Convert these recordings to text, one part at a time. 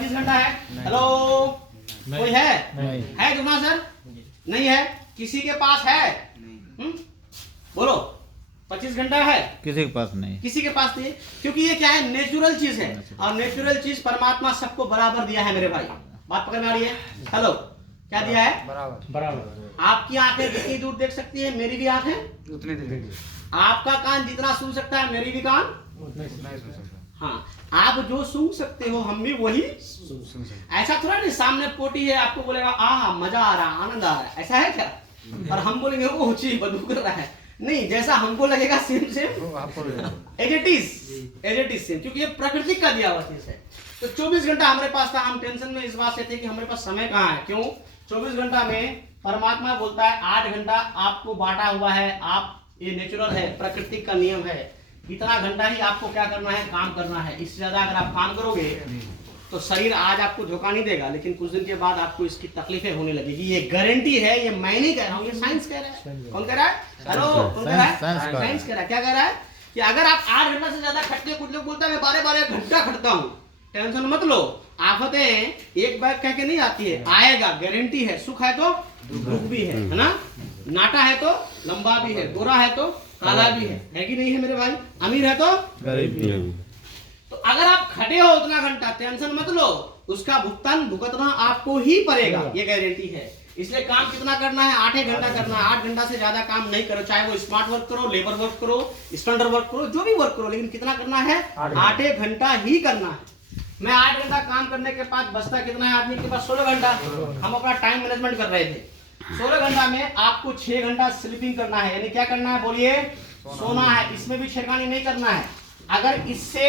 25 घंटा है। हेलो, कोई है? नहीं है। जुगना सर नहीं है। किसी के पास है? बोलो। 25 घंटा है किसी के पास नहीं, किसी के पास नहीं, क्योंकि ये क्या है, नेचुरल चीज है। और नेचुरल चीज परमात्मा सबको बराबर दिया है मेरे भाई। बात पकड़ में आ रही है? हेलो, क्या दिया है? बराबर। आपकी आंखें जितनी दूर देख सकती है, मेरी भी आंखें उतनी दूर। आपका कान जितना सुन सकता है, मेरी भी कान उतना सुन सकता। हाँ, आप जो सुन सकते हो हम भी वही सुन सकते। ऐसा थोड़ा नहीं सामने पोटी है आपको बोलेगा आ मजा आ रहा, आनंद आ रहा है, ऐसा है क्या? और हम बोलेंगे वो ची बदबू कर रहा है। नहीं, जैसा हमको लगेगा same as it is same, क्योंकि ये प्रकृति का दिया हुआ चीज है। तो 24 घंटा हमारे पास था। हम टेंशन में इस बात से थे कि हमारे पास समय कहाँ है। क्यों? 24 घंटा में परमात्मा बोलता है 8 घंटा आपको बांटा हुआ है। आप ये नेचुरल है, प्रकृति का नियम है। इतना घंटा ही आपको क्या करना है, काम करना है। इससे ज्यादा अगर आप काम करोगे तो शरीर आज आपको धोखा नहीं देगा, लेकिन कुछ दिन के बाद आपको इसकी तकलीफें होने लगेगी। ये गारंटी है, ये मैं नहीं कह रहा हूँ, ये साइंस कह रहा है। कौन कह रहा है? हेलो, कौन कह रहा है? साइंस कह रहा है। क्या कह रहा है? कि अगर आप 8 घंटा से ज्यादा खटते, कुछ लोग बोलता है मैं 12-12 घंटा खटता हूँ। टेंशन मत लो, आफतें एक बार कह के नहीं आती है, आएगा, गारंटी है। सुख है तो दुख भी है ना? नाटा है तो लंबा भी है, गोरा है तो काला भी है कि नहीं है मेरे भाई? अमीर है तो गरीब भी है। तो अगर आप खटे हो उतना घंटा, टेंशन मत लो, उसका भुगतान भुगतना आपको ही पड़ेगा, ये गारंटी है। इसलिए काम कितना करना है? 8 घंटा करना है। 8 घंटा से ज्यादा काम नहीं करो, चाहे वो स्मार्ट वर्क करो, लेबर वर्क करो, स्टैंडर वर्क करो, जो भी वर्क करो, लेकिन कितना करना है? 8 घंटा ही करना है। मैं 8 घंटा काम करने के बाद बचता कितना है आदमी के पास? 16 घंटा। हम अपना टाइम मैनेजमेंट कर रहे थे। 16 घंटा में आपको 6 घंटा स्लीपिंग करना है, यानी क्या करना है बोलिए? सोना है। इसमें भी छेड़खानी नहीं करना है। अगर इससे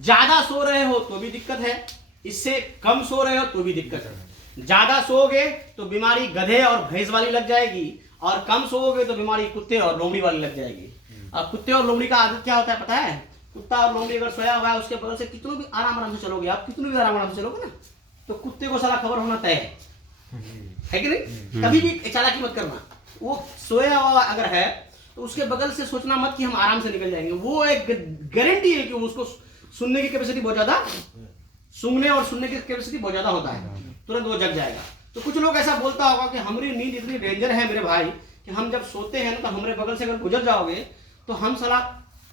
ज्यादा सो रहे हो तो भी दिक्कत है, इससे कम सो रहे हो तो भी दिक्कत है। ज्यादा सोओगे तो बीमारी गधे और भैंस वाली लग जाएगी, और कम सोओगे तो बीमारी कुत्ते और लोमड़ी वाली लग जाएगी। अब कुत्ते और लोमड़ी का आदत क्या होता है पता है? कुत्ता और लोमड़ी अगर सोया हुआ है, उसके बगल से कितनों भी आराम से चलोगे, आप कितनों भी आराम से चलोगे ना, तो कुत्ते को सारा खबर होना तय है कि नहीं? कभी भी चालाकी मत करना। वो सोया हुआ अगर है तो उसके बगल से सोचना मत कि हम आराम से निकल जाएंगे। वो एक गारंटी है कि उसको सुनने की कैपेसिटी बहुत ज्यादा, सूंघने और सुनने की कैपेसिटी बहुत ज्यादा होता है, तुरंत वो जग जाएगा। तो कुछ लोग ऐसा बोलता होगा कि हमारी नींद इतनी डेंजर है मेरे भाई कि हम जब सोते हैं ना तो हमारे बगल से अगर गुजर जाओगे तो हम साला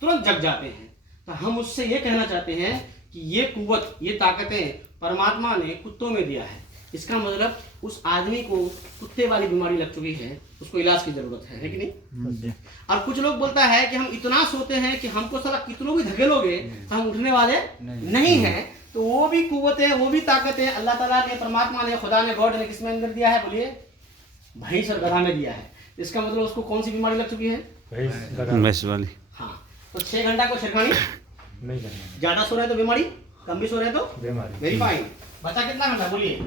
तुरंत जग जाते हैं। तो हम उससे ये कहना चाहते हैं कि ये कुव्वत, ये ताकतें परमात्मा ने कुत्तों में दिया है। इसका मतलब उस आदमी को कुत्ते वाली बीमारी लग चुकी है, उसको इलाज की जरूरत है कि नहीं? और कुछ लोग बोलता है कि हम इतना सोते हैं कि हमको साला कितनों भी धकेलोगे तो हम उठने वाले नहीं हैं। तो वो भी कुव्वत है, वो भी ताकत है, अल्लाह ताला ने, परमात्मा ने, खुदा ने, गॉड ने किसमें अंदर दिया है बोलिए? भैंस और गधा में दिया है। इसका मतलब उसको कौन सी बीमारी लग चुकी है? भैंस वाली। हाँ, तो 6 घंटा को छेड़खानी नहीं करना। ज्यादा सो रहे हैं तो बीमारी, कम भी सो रहे हैं तो बीमारी। Very fine. बचा कितना घंटा बोलिए?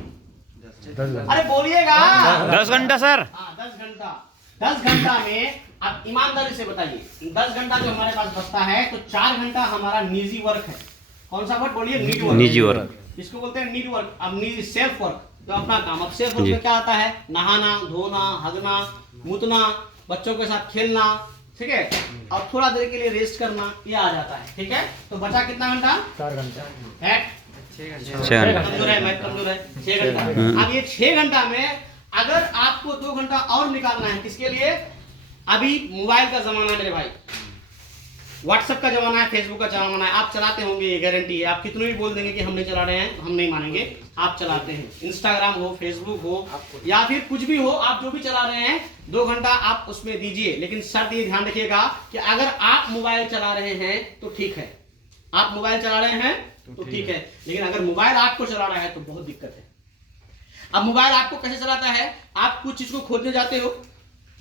अरे बोलिएगा। 10 घंटा सर। हाँ, 10 घंटा। 10 घंटा में आप ईमानदारी से बताइए, 10 घंटा जो हमारे पास बचता है तो 4 घंटा हमारा निजी वर्क है। कौन सा वर्क बोलिए? Need work. निजी वर्क। इसको बोलते हैं नीड वर्क। अब निजी सेल्फ वर्क, जो अपना काम। अब सेल्फ वर्क में क्या आता है? नहाना, धोना, हगना, मुतना, बच्चों के साथ खेलना, ठीक है, और थोड़ा देर के लिए रेस्ट करना, ये आ जाता है। ठीक है, तो बचा कितना घंटा? 4 घंटा। 6 घंटा। कमजोर है, मैं कमजोर है। 6 घंटा। अब ये 6 घंटा में अगर आपको 2 घंटा और निकालना है, किसके लिए? अभी मोबाइल का जमाना है मेरे भाई, व्हाट्सएप का जमाना है, फेसबुक का जमाना है। आप चलाते होंगे, ये गारंटी है। आप कितने भी बोल देंगे कि हम नहीं चला रहे हैं, हम नहीं मानेंगे, आप चलाते हैं। इंस्टाग्राम हो, फेसबुक हो, या फिर कुछ भी हो, आप जो भी चला रहे हैं, 2 घंटा आप उसमें दीजिए। लेकिन शर्त ये ध्यान रखिएगा कि अगर आप मोबाइल चला रहे हैं तो ठीक है, आप मोबाइल चला रहे हैं तो ठीक है, लेकिन अगर मोबाइल आपको चला रहा है तो बहुत दिक्कत है। अब मोबाइल आपको कैसे चलाता है? आप कुछ चीज को खोजने जाते हो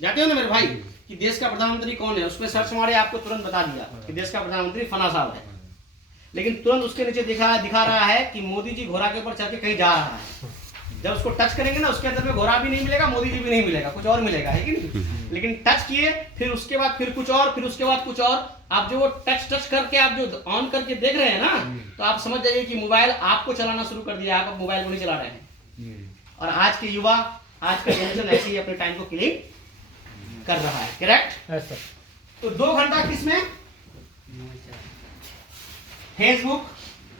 ना मेरे भाई, कि देश का प्रधानमंत्री कौन है, उसमें सर्च मारे, आपको तुरंत बता दिया कि देश का प्रधानमंत्री फना साहब है। लेकिन तुरंत उसके नीचे दिखा रहा है कि मोदी जी घोड़ा के ऊपर चढ़ के कहीं जा रहा है। जब उसको टच करेंगे ना, उसके अंदर में घोड़ा भी नहीं मिलेगा, मोदी जी भी नहीं मिलेगा, कुछ और मिलेगा, है कि नहीं? लेकिन टच किए, फिर उसके बाद फिर कुछ और, फिर उसके बाद कुछ और। आप जो वो टच करके आप जो ऑन करके देख रहे हैं ना, तो आप समझ जाइए कि मोबाइल आपको चलाना शुरू कर दिया, आप मोबाइल को नहीं चला रहे हैं। और आज के युवा, आज का जनरेशन ऐसे ही अपने टाइम को क्लीन कर रहा है। करेक्ट? तो 2 घंटा किसमें? फेसबुक,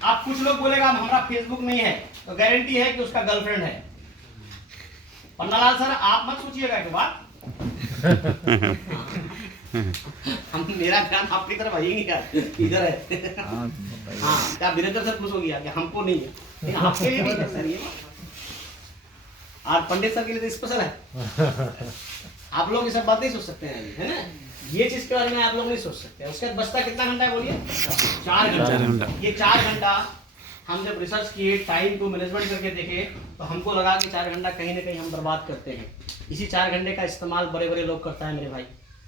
आप कुछ लोग बोलेगा हमारा फेसबुक नहीं है, तो गारंटी है कि उसका गर्लफ्रेंड है। पन्नालाल सर आप मत सोचिएगा कि बात हम मेरा ध्यान आपकी तरफ है ही नहीं, क्या इधर है। हाँ क्या वीरेंद्र सर खुश हो गया कि हमको नहीं है, लेकिन आपके लिए नहीं है सर ये। आज पंडित सर के लिए तो स्पेशल है। आप लोग ये सब बात नहीं सोच सकते हैं, है ना, ये चीज के बारे में आप लोग नहीं सोच सकते। उसके बाद बचता कितना घंटा है बोलिए? 4 घंटा। ये 4 घंटा हम जब रिसर्च किए, टाइम को मैनेजमेंट करके देखे, तो हमको लगा कि 4 घंटा कहीं ना कहीं हम बर्बाद करते हैं। इसी 4 घंटे का इस्तेमाल बड़े बड़े लोग करता है मेरे भाई,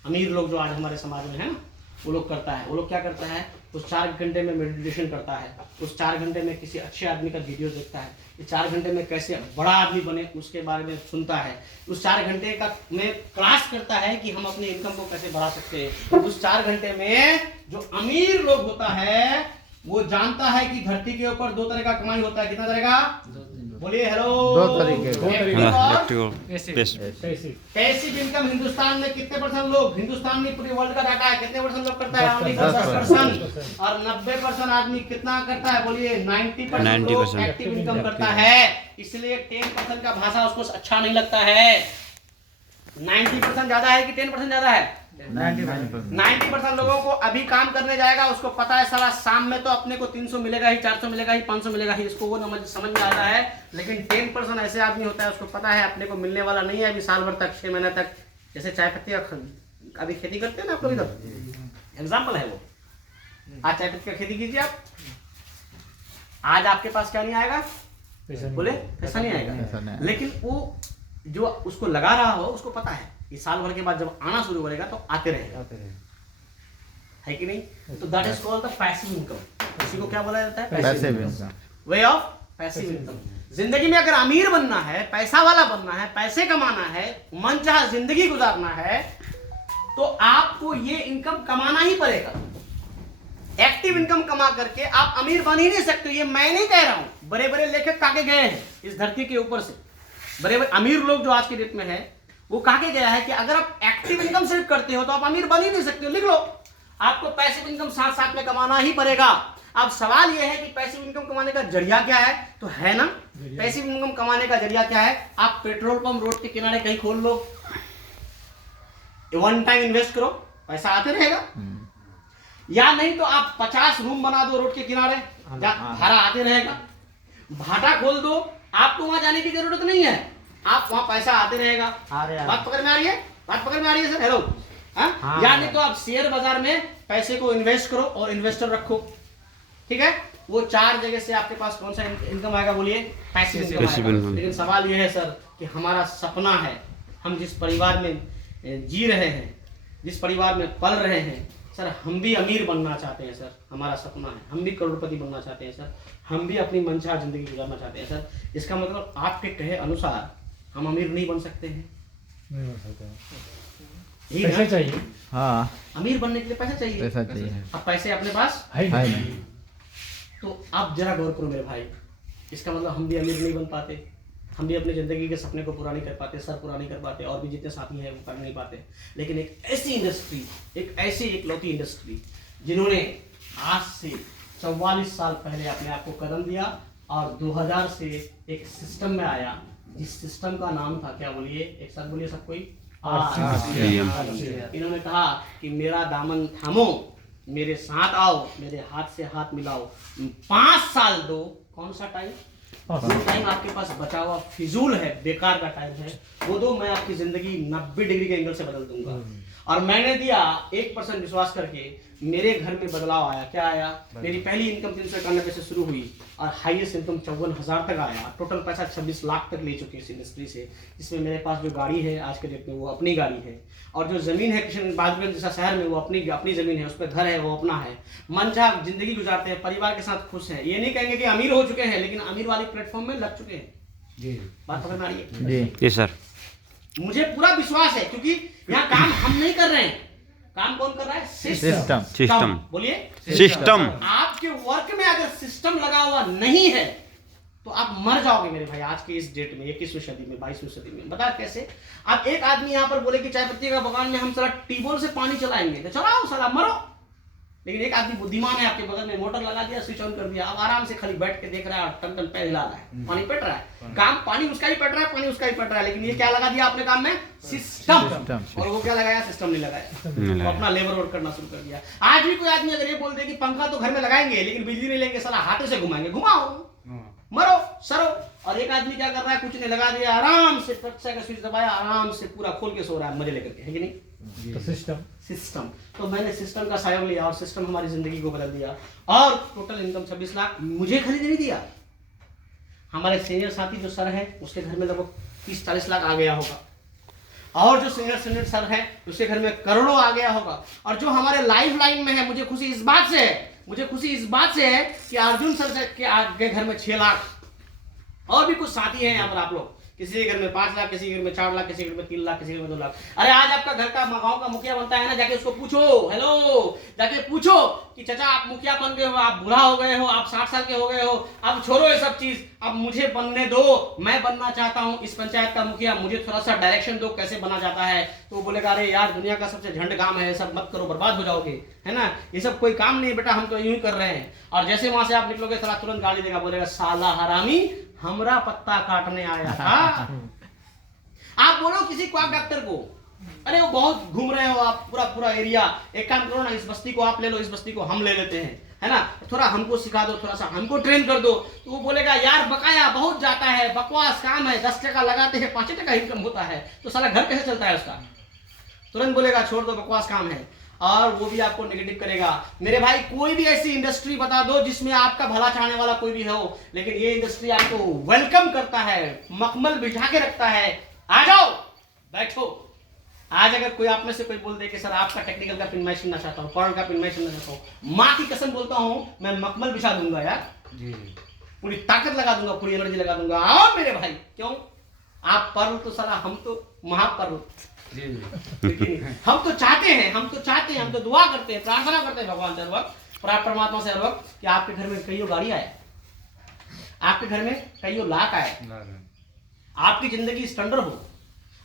अमीर लोग जो आज हमारे समाज में है ना, वो लोग करता है। वो लोग क्या करता है, उस 4 घंटे में मेडिटेशन करता है, उस 4 घंटे में किसी अच्छे आदमी का वीडियो देखता है, इस 4 घंटे में कैसे बड़ा आदमी बने उसके बारे में सुनता है, उस 4 घंटे का में क्लास करता है कि हम अपने इनकम को कैसे बढ़ा सकते हैं। उस 4 घंटे में जो अमीर लोग होता है वो जानता है कि धरती के ऊपर 2 तरह का कमाई होता है। कितना तरह का बोलिए? हेलो। 2 तरीके पैसिव इनकम हिंदुस्तान में कितने % लोग, हिंदुस्तान में पूरे वर्ल्ड का डाटा है, कितने % लोग करता है? ओनली 10%। और 90% आदमी कितना करता है बोलिए? 90% लोग एक्टिव इनकम करता है। इसलिए 10% का भाषा उसको अच्छा नहीं लगता है। 90% ज्यादा है कि 10% ज्यादा है? 90% लोगों को अभी काम करने जाएगा, उसको पता है साला शाम में तो अपने को 300 मिलेगा ही, 400 मिलेगा ही, 500 मिलेगा ही, इसको वो समझ में आता है। लेकिन 10% ऐसे आदमी होता है उसको पता है अपने को मिलने वाला नहीं है अभी साल भर तक, 6 महीने तक। जैसे चाय पत्ती का अभी खेती करते हैं ना आप लोग, इधर एग्जाम्पल है वो। आज चाय पत्ती का खेती कीजिए आप, आज आपके पास क्या नहीं आएगा बोले? पैसा नहीं आएगा। लेकिन वो जो उसको लगा रहा हो उसको पता है ये साल भर के बाद जब आना शुरू करेगा तो आते रहेगा, है कि नहीं? तो that is called the passive income. इसी को क्या बोला जाता है? Passive income, way of passive income. जिंदगी में अगर अमीर बनना है, पैसा वाला बनना है, पैसे कमाना है, मनचाहा जिंदगी गुजारना है, तो आपको ये इनकम कमाना ही पड़ेगा। एक्टिव इनकम कमा करके आप अमीर बन ही नहीं सकते। ये मैं नहीं कह रहा हूं, बड़े बड़े लेखक काके गए हैं इस धरती के ऊपर से। बड़े बड़े अमीर लोग जो आज के डेट में है वो कहा के गया है कि अगर आप एक्टिव इनकम सिर्फ करते हो तो आप अमीर बन ही नहीं सकते हो। लिख लो, आपको पैसिव इनकम साथ साथ में कमाना ही पड़ेगा। अब सवाल यह है कि पैसिव इनकम कमाने का जरिया क्या है? तो है ना, पैसिव इनकम कमाने का जरिया क्या है? आप पेट्रोल पंप रोड के किनारे कहीं खोल लो, 1 टाइम इन्वेस्ट करो, पैसा आते रहेगा। या नहीं तो आप 50 रूम बना दो रोड के किनारे, भाड़ा आते रहेगा। भाटा खोल दो, आपको वहां जाने की जरूरत नहीं है, आप वहां पैसा आते रहेगा। बात पकड़ में आ रही है? बात पकड़ में आ रही है सर? हेलो। या नहीं तो आप शेयर बाजार में पैसे को इन्वेस्ट करो और इन्वेस्टर रखो, ठीक है? वो 4 जगह से आपके पास कौन सा इनकम आएगा बोलिए? Passive income. लेकिन सवाल ये है सर कि हमारा सपना है, हम जिस परिवार में जी रहे हैं, जिस परिवार में पल रहे हैं सर, हम भी अमीर बनना चाहते हैं सर, हमारा सपना है, हम भी करोड़पति बनना चाहते हैं सर, हम भी अपनी मनचाहा जिंदगी गुजारना चाहते हैं सर। इसका मतलब आपके कहे अनुसार हम अमीर नहीं बन सकते हैं? नहीं बन सकते, यही पैसा ना? चाहिए। हाँ, अमीर बनने के लिए पैसा चाहिए। पैसा चाहिए। अब पैसे अपने पास है है नहीं। नहीं। तो आप जरा गौर करो मेरे भाई, इसका मतलब हम भी अमीर नहीं बन पाते, हम भी अपनी जिंदगी के सपने को पूरा नहीं कर पाते, सर पूरा नहीं कर पाते, और भी जितने साथी हैं वो कर नहीं पाते। लेकिन एक ऐसी इंडस्ट्री, एक ऐसी एकलौती इंडस्ट्री जिन्होंने आज से 44 साल पहले अपने आप को कदम दिया और 2000 से एक सिस्टम में आया, जिस सिस्टम का नाम था क्या बोलिए? एक साथ बोलिए सब कोई। इन्होंने कहा कि मेरा दामन थामो, मेरे साथ आओ, मेरे हाथ से हाथ मिलाओ, 5 साल दो। कौन सा टाइम? जो टाइम आपके पास बचा हुआ फिजूल है, बेकार का टाइम है, वो दो, मैं आपकी जिंदगी 90 डिग्री के एंगल से बदल दूंगा। और मैंने दिया 1% विश्वास करके, मेरे घर में बदलाव आया। क्या आया? मेरी पहली इनकम 391 से शुरू हुई और हाईएस्ट इनकम 54,000 तक आया। टोटल पैसा 26 लाख तक ले चुके इस इंडस्ट्री से, जिसमें मेरे पास जो गाड़ी है आज के डेट में वो अपनी गाड़ी है, और जो जमीन है किशनगंज जैसा शहर में वो अपनी जमीन है, उस पर घर है वो अपना है। मनचाहा जिंदगी गुजारते हैं, परिवार के साथ खुश हैं। ये नहीं कहेंगे कि अमीर हो चुके हैं, लेकिन अमीर वाले प्लेटफॉर्म में लग चुके हैं। जी, बात समझ में आ रही है? जी सर। मुझे पूरा विश्वास है, क्योंकि यहाँ काम हम नहीं कर रहे हैं, काम कौन कर रहा है? सिस्टम। बोलिए सिस्टम। आपके वर्क में अगर सिस्टम लगा हुआ नहीं है तो आप मर जाओगे मेरे भाई। आज की इस डेट में 21वीं सदी में, 22वीं सदी में, बता कैसे? अब एक आदमी यहाँ पर बोले कि चाय पत्ती का बगान में हम साला ट्यूबवेल से पानी चलाएंगे, तो चलाओ साला, मरो। लेकिन एक आदमी बुद्धिमान है आपके बगल में, मोटर लगा दिया, स्विच ऑन कर दिया, अब आराम से खाली बैठ के देख रहा है और टन टन पैर हिला रहा है, पानी पट रहा है, काम पानी उसका ही पट रहा है, पानी उसका ही पट रहा है, लेकिन ये क्या लगा दिया आपने काम में? सिस्टम। और वो क्या लगाया? सिस्टम नहीं लगाया, अपना लेबर वर्क करना शुरू कर दिया। आज भी कोई आदमी अगर ये बोल दे कि पंखा तो घर में लगाएंगे लेकिन बिजली नहीं लेंगे, साला हाथों से घुमाएंगे, घुमाओ, मरो सरो। और एक आदमी क्या कर रहा है? कुछ नहीं, लगा दिया, आराम से का स्विच दबाया, आराम से पूरा खोल के सो रहा है मजे लेकर के, है कि नहीं? तो सिस्टम। तो मैंने सिस्टम का सहयोग लिया और सिस्टम हमारी जिंदगी को बदल दिया। और टोटल इनकम 26 लाख मुझे खरीद नहीं दिया, हमारे सीनियर साथी जो सर है उसके घर में लगभग 30-40 लाख आ गया होगा, और जो सीनियर सर है उसके घर में करोड़ों आ गया होगा। और जो हमारे लाइफ लाइन में है, मुझे खुशी इस बात से है कि अर्जुन सर के घर में 6 लाख, और भी कुछ साथी हैं यहाँ पर आप लोग, किसी के घर में 5 लाख, किसी के घर में 4 लाख, किसी के घर में 3 लाख, किसी के घर में 2 लाख। अरे आज आपका घर का गांव का मुखिया बनता है ना, जाके उसको पूछो, हेलो, जाके पूछो कि चाचा आप मुखिया बन गए हो, आप बूढ़ा हो गए हो, आप 60 साल के हो गए हो, अब छोड़ो ये सब चीज, अब मुझे बनने दो, मैं बनना चाहता हूँ इस पंचायत का मुखिया, मुझे थोड़ा सा डायरेक्शन दो कैसे बना जाता है। तो वो बोलेगा अरे यार दुनिया का सबसे झंड काम है, सब मत करो, बर्बाद हो जाओगे, है ना, ये सब कोई काम नहीं बेटा, हम तो यूं ही कर रहे हैं। और जैसे वहां से आप निकलोगे साला तुरंत गाली देगा, बोलेगा साला हरामी हमरा पत्ता काटने आया था। आप बोलो किसी क्वाक डॉक्टर को, अरे वो बहुत घूम रहे हो आप पूरा एरिया, एक काम करो ना, इस बस्ती को आप ले लो, इस बस्ती को हम ले लेते हैं, है ना, थोड़ा हमको सिखा दो, थोड़ा सा हमको ट्रेन कर दो। तो वो बोलेगा यार बकाया बहुत जाता है, बकवास काम है, 10 टका लगाते हैं 5 टका इनकम होता है, तो साला घर कैसे चलता है उसका? तुरंत बोलेगा छोड़ दो, बकवास काम है, और वो भी आपको नेगेटिव करेगा। मेरे भाई कोई भी ऐसी इंडस्ट्री बता दो जिसमें आपका भला चाहने वाला कोई भी हो, लेकिन ये इंडस्ट्री आपको वेलकम करता है, मखमल बिठा के रखता है, आ जाओ बैठो। आज अगर कोई आप में से कोई बोल दे कि सर आपका टेक्निकल का पिन मैं सुनना चाहता हूँ, पर्ल का पिन मैं सुनना चाहता हूँ, माँ की कसम बोलता हूँ मैं मखमल बिछा दूंगा यार, पूरी ताकत लगा दूंगा, पूरी एनर्जी लगा दूंगा, आओ मेरे भाई। क्यों? आप पर्ल तो साला, हम तो महापर्ल, हम तो चाहते हैं, हम तो दुआ करते हैं, प्रार्थना करते हैं भगवान से हर वक्त, परमात्मा से हर वक्त कि आपके घर में कईयों गाड़ी आए, आपके घर में कईयों लाख आए, आपकी जिंदगी स्टैंडर्ड हो,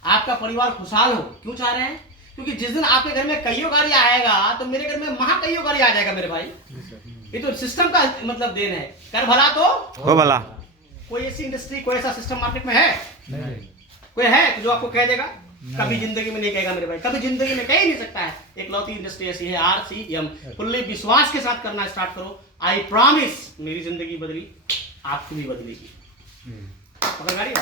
आपका परिवार खुशहाल हो। क्यों चाह रहे हैं? क्योंकि जिस दिन आपके घर में कईयों गाड़ी आएगा तो मेरे घर में महा कईयों गाड़ी आ जाएगा मेरे भाई। ये तो सिस्टम का मतलब देन है, कर भला तो हो भला। कोई ऐसी इंडस्ट्री, कोई ऐसा सिस्टम मार्केट में है? नहीं। कोई है जो आपको कह देगा? कभी जिंदगी में नहीं कहेगा मेरे भाई, कभी जिंदगी में कह ही नहीं सकता है। एक लौती इंडस्ट्री ऐसी है, RCM। फुल्ली विश्वास के साथ करना स्टार्ट करो, आई प्रॉमिस मेरी जिंदगी बदली, आपकी भी बदलेगी। पकड़ गाड़ी।